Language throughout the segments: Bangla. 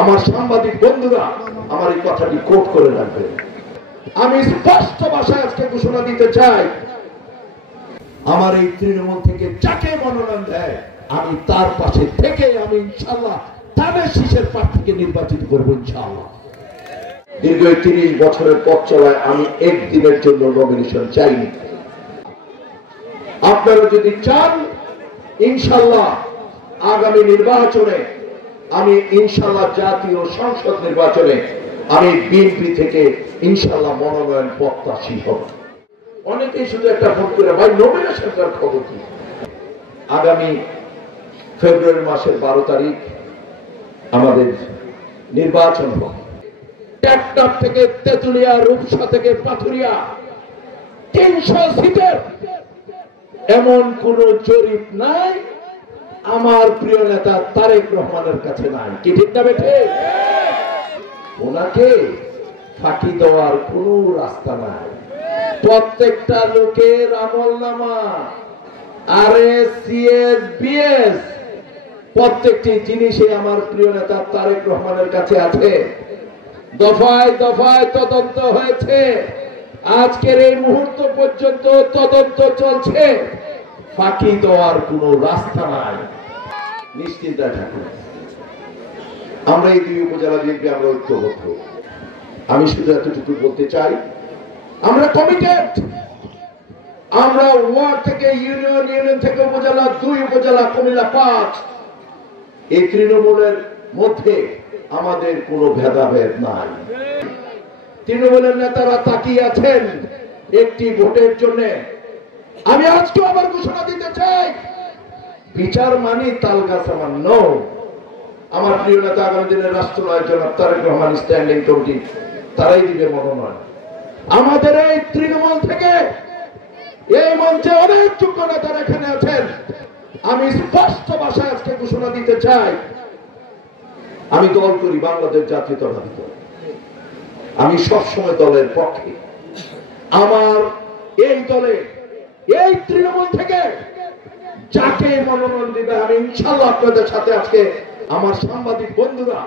আমার সাংবাদিক বন্ধুরা আমার এই কথাটি কোট করে রাখবেন। আমি স্পষ্ট ভাষায় আজকে ঘোষণা দিতে চাই, আমার এই তৃণমূল থেকে যাকে মনোনয়ন দেয় আমি তার পাশে থেকে আমি ইনশাআল্লাহ ধানের শীষের প্রার্থীকে নির্বাচিত করবো ইনশাআল্লাহ। দীর্ঘ 30 বছরের পথ চলায় আমি একদিনের জন্য নমিনেশন চাইনি। আপনারা যদি চান ইনশাআল্লাহ আগামী নির্বাচনে আমি ইনশাআল্লাহ জাতীয় সংসদ নির্বাচনে আমি বিএনপি থেকে ইনশাআল্লাহ মনোনয়ন প্রত্যাশী হব। অনেকেই শুধু একটা ফোন করে ভাই নমিনেশনটার খবর কি? আগামী ফেব্রুয়ারি মাসের 12 তারিখ আমাদের নির্বাচন হবে। টেকনাফ থেকে তেতুলিয়া, রূপসা থেকে পাথুরিয়া 300 সিটের এমন কোন জরিপ নাই আমার প্রিয় নেতা তারেক রহমানের কাছে নাই। কি ঠিক না বেঠে? ওনাকে ফাঁকি দেওয়ার কোন রাস্তা নাই। প্রত্যেকটা লোকের আমলনামা, আরএস, সিএস, বিএস প্রত্যেকটি জিনিসে আমার প্রিয় নেতা তারেক রহমানের কাছে আছে। দফায় দফায় তদন্ত হয়েছে, আজকের এই মুহূর্ত পর্যন্ত তদন্ত চলছে। ফাঁকি দেওয়ার কোন রাস্তা নাই, নিশ্চিন্তায় থাকুন। আমরা এই 2 উপজেলা বিএনপি আমরা ঐক্যবদ্ধ। আমি শুধু এতটুকু বলতে চাই, আমরা কমিটেড। আমরা ওয়ার্ড থেকে ইউনিয়ন, ইউনিয়ন থেকে উপজেলা, 2 উপজেলা, কুমিল্লা 5, এই তৃণমূলের মধ্যে আমাদের কোনো ভেদাভেদ নাই। তৃণমূলের নেতারা তাকিয়ে আছেন একটি ভোটের জন্য। আমি আজকে আবার ঘোষণা দিতে চাই, বিচার মানি তালগাছ আমার নো। আমার প্রিয় নেতা আগামী দিনের রাষ্ট্রনায়ক জনাব তারেক রহমান স্ট্যান্ডিং কমিটি তারাই দিবে মনোনয়ন। আমাদের এই তৃণমূল থেকে এই মঞ্চে অনেক যোগ্য নেতারা এখানে আছেন। আমি স্পষ্ট ভাষায় আজকে ঘোষণা দিতে চাই, আমি দল করি বাংলাদেশ জাতীয়তাবাদী দল। আমি সবসময় দলের পক্ষে। আমার এই দলে এই তৃণমূল থেকে যাকে মনোনয়ন দিবে আমি ইনশাআল্লাহ আপনাদের সাথে আজকে আমার সাংবাদিক বন্ধুরা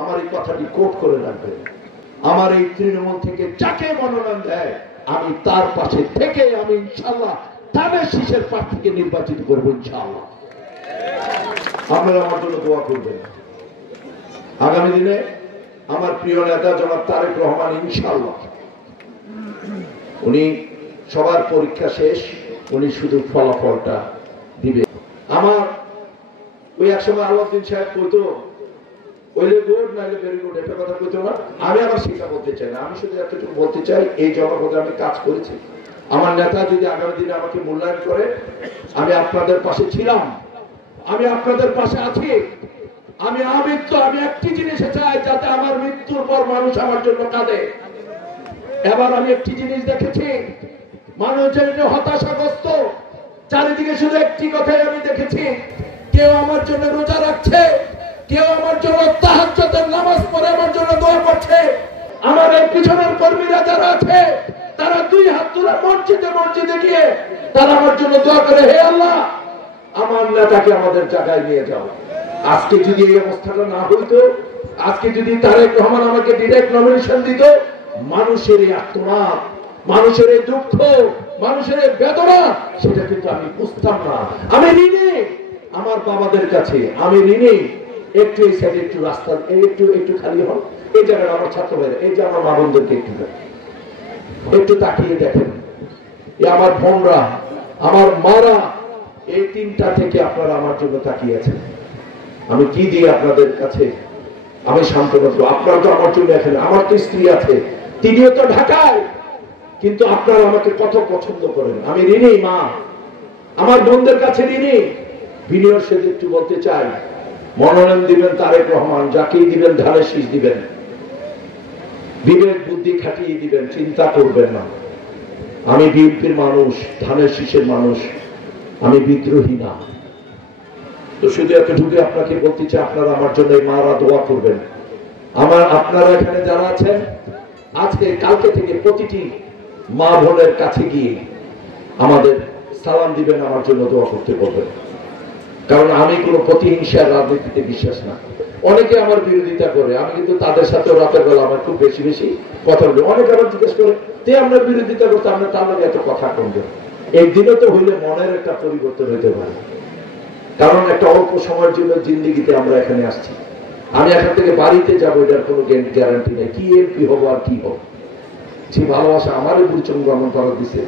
আমার এই কথাটি কোট করে রাখবেন। আমার এই তৃণমূল থেকে যাকে মনোনয়ন দেয় আমি তার পাশে থেকে আমি ইনশাআল্লাহ ধানের শীষের প্রার্থীকে নির্বাচিত করবো ইনশাআল্লাহ। আপনারা আমার জন্য দোয়া করবেন। আগামী দিনে আমার প্রিয় নেতা জনাব তারেক রহমান ইনশাআল্লাহ উনি সবার পরীক্ষা শেষ, উনি শুধু ফলাফলটা দিবে। আমার ওই একসময় আলাউদ্দিন সাহেব কইতো ওইলে গুড নাইলে ভেরি গুড, একটা কথা কইতো না। আমি আবার সেটা বলতে চাই না। আমি শুধু এতটুকু বলতে চাই, এই জনপদে আমি কাজ করেছি। আমার নেতা যদি আগামী দিনে আমাকে মূল্যায়ন করে, আমি আপনাদের পাশে ছিলাম, আমি আপনাদের পাশে আছি। আমি আমৃত্যু আমি একটি জিনিস চাই, যাতে আমার মৃত্যুর পর মানুষ আমার জন্য কাঁদে। এবার আমি একটি জিনিস দেখেছি, মানুষের হতাশাগ্রস্ত, চারিদিকে শুধু একটি কথাই আমি দেখেছি, কেউ আমার জন্য রোজা রাখছে, কেউ আমার জন্য তাহাজ্জুদের নামাজ পড়ে আমার জন্য দোয়া করছে। আমার এই পিছনের কর্মীরা যারা আছে তারা 2 হাত তুলে মসজিদে মসজিদে গিয়ে তারা আমার জন্য দোয়া করে, হে আল্লাহ আমার নেতাকে আমাদের জায়গায় নিয়ে যাও। আজকে যদি এই অবস্থাটা না হইতো, আজকে যদি তারেক রহমান আমাকে ডিরেক্ট নমিনেশন দিত, মানুষের এই আত্মনাদ, মানুষের এই দুঃখ, মানুষের এই বেদনা, সেটা কিন্তু আমি বুঝতাম না। আমি ঋণী আমার বাবাদের কাছে, আমি ঋণী। একটু এই সাইডে একটু রাস্তা একটু খালি হন, এই জায়গায় আমার ছাত্র ভাইরা, এই যে আমার মা বোনদেরকে একটু তাকিয়ে দেখেন। আমার বোনরা, আমার মারা, এই 3টা থেকে আপনারা আমার জন্য তাকিয়ে আছেন। আমি কি দিই আপনাদের কাছে? আমি সান্ত্বনা দেব। আপনারা তো আমার জন্য এখানে, আমার তো স্ত্রী আছে, তিনিও তো ঢাকায়, কিন্তু আপনারা আমাকে কত পছন্দ করেন। আমি ঋণী মা, আমার বোনদের কাছে ঋণী। বিনিয়োগ সে একটু বলতে চাই, মনোনয়ন দিবেন তারেক রহমান, যাকেই দিবেন ধানের শীষ দিবেন, বিবেক বুদ্ধি খাটিয়ে দিবেন, চিন্তা করবেন না। আমি বিএনপির মানুষ, ধানের শীষের মানুষ, আমি বিদ্রোহী না। তো শুধু এতটুকু আপনাকে বলতে চাই, আপনারা আমার জন্য মারা দোয়া করবেন। আপনারা এখানে যারা আছেন, আজকে কালকে থেকে প্রতিটি মা বোনের কাছে গিয়ে আমাদের সালাম দিবেন, আমার জন্য দোয়া করতে বলবেন। কারণ আমি কোনো প্রতিহিংসার রাজনীতিতে বিশ্বাস না। অনেকে আমার বিরোধিতা করে, আমি কিন্তু তাদের সাথে রাতের বেলা আমার খুব বেশি বেশি কথা বলি। অনেকে আবার জিজ্ঞেস করে তে আমরা বিরোধিতা করতে, আমরা তার লগে এত কথা কমবে। একদিনও তো হইলে মনের একটা পরিবর্তন হইতে পারে, কারণ একটা অল্প সময়ের জন্য জিন্দিগিতে আমরা এখানে আসছি। আমি এখান থেকে বাড়িতে যাবো এটার কোনো গ্যারান্টি নেই, কি এমপি হবো আর কি হবো। যে ভালোবাসা আমারও গুরুচন্দ্র গ্রহণ করা দিছে।